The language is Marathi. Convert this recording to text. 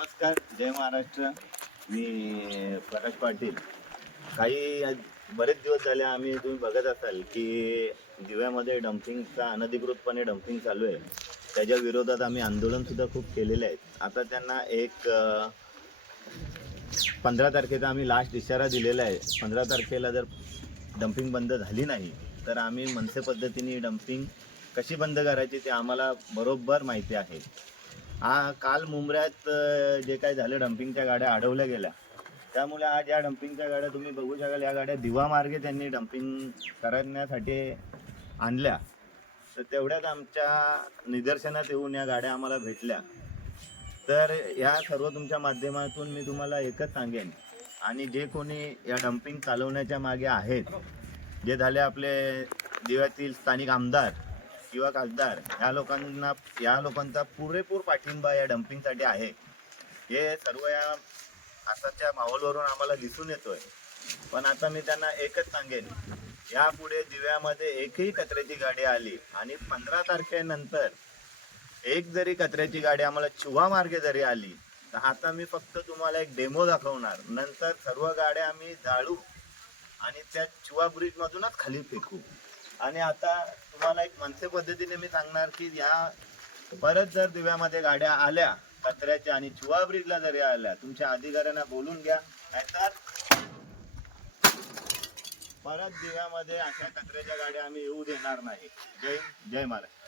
नमस्कार जय महाराष्ट्र. मी प्रकाश पाटील. काही बरेच दिवस झाले आम्ही तुम्ही बघत असाल की दिव्यामध्ये डम्पिंगचा अनधिकृतपणे डम्पिंग चालू आहे. त्याच्या विरोधात आम्ही आंदोलनसुद्धा खूप केलेले आहेत. आता त्यांना एक पंधरा तारखेचा आम्ही लास्ट इशारा दिलेला आहे. पंधरा तारखेला जर डम्पिंग बंद झाली नाही तर आम्ही मनसे पद्धतीने डम्पिंग कशी बंद करायची ते आम्हाला बरोबर माहिती आहे. हा काल मुंबऱ्यात जे काय झालं डम्पिंगच्या गाड्या अडवल्या गेल्या. त्यामुळे आज या डम्पिंगच्या गाड्या तुम्ही बघू शकाल या गाड्या दिवा मार्गे त्यांनी डम्पिंग करण्यासाठी आणल्या. तर तेवढ्याच आमच्या निदर्शनात येऊन या गाड्या आम्हाला भेटल्या. तर या सर्व तुमच्या माध्यमातून मी तुम्हाला एकच सांगेन. आणि जे कोणी या डम्पिंग चालवण्याच्या मागे आहेत जे झाले आपले दिव्यातील स्थानिक आमदार किंवा खासदार या लोकांना या लोकांचा पुरेपूर पाठिंबा या डम्पिंगसाठी आहे. हे सर्व या आताच्या माहोलवरून आम्हाला दिसून येतोय. पण आता मी त्यांना एकच सांगेन यापुढे दिव्यामध्ये एकही कचऱ्याची गाडी आली आणि पंधरा तारखेनंतर एक जरी कचऱ्याची गाडी आम्हाला चिवा मार्गे जरी आली तर आता मी फक्त तुम्हाला एक डेमो दाखवणार. नंतर सर्व गाड्या आम्ही जाळू आणि त्या चिवा ब्रिजमधूनच खाली फेकू. आणि आता तुम्हाला एक मनसे पद्धतीने मी सांगणार की या परत जर दिव्यामध्ये गाड्या आल्या कचऱ्याच्या आणि चुवा ब्रिजला जरी आल्या तुमच्या अधिकाऱ्यांना बोलून घ्या. तर परत दिव्यामध्ये अशा कचऱ्याच्या गाड्या आम्ही येऊ देणार नाही. जय जय महाराज